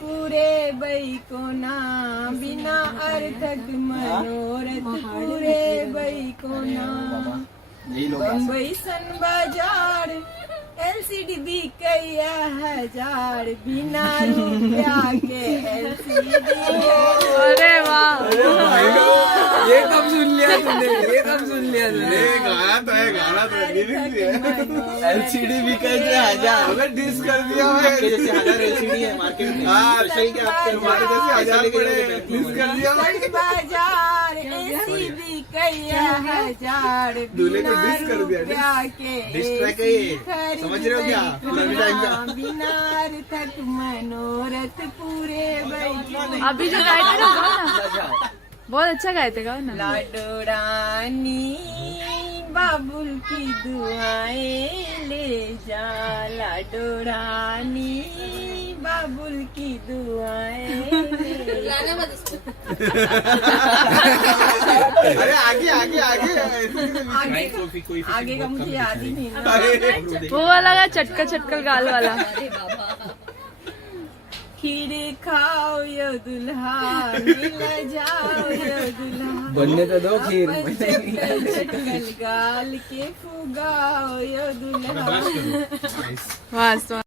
पूरे बाई को ना, बिना अर्थक मनोरथ पूरे बाई को ना। बम्बई सन बाजार LCD बिकैया हजार, बिना रुपया के LCD। अरे वाह, ये कब सुन लिया तूने? ये कब सुन लिया तूने? गाना तो है, गाना तो है, लिरिक्स भी है। LCD भी कैसे हजार? अगर डिस कर दिया मैं आपके जैसे हजार LCD है मार्केट में। हाँ, स्पेशल के आपके तुम्हारे जैसे हजार पड़े, डिस कर दिया भाई। बाजार ऐसी बिकैया हजार, दूल्हे को बिना डिस कर दिया, रुपया के डिस ट्रैक है ये। समझ रहे हो क्या? पुराने टाइम का। बिना अर्थक मनोरथ पूरे बाई। अभी जो गाए थे ना गाओ ना, बहुत अच्छा गाए थे, गाओ ना। लाडो रानी बाबुल की दुआएं ले जा, लाडो रानी बाबुल की दुआएं ले जा। अरे आगे आगे आगे आगे का मुझे याद ही नहीं ना। वो वाला गा, चटका चटकल गाल वाला। खीर खाओ यो दुल्हा, मिल जाओ यो दुल्हा, बनने तो दो खीर। चटकल चटकल गाल के फुगाओ यो दुल्हा। वाह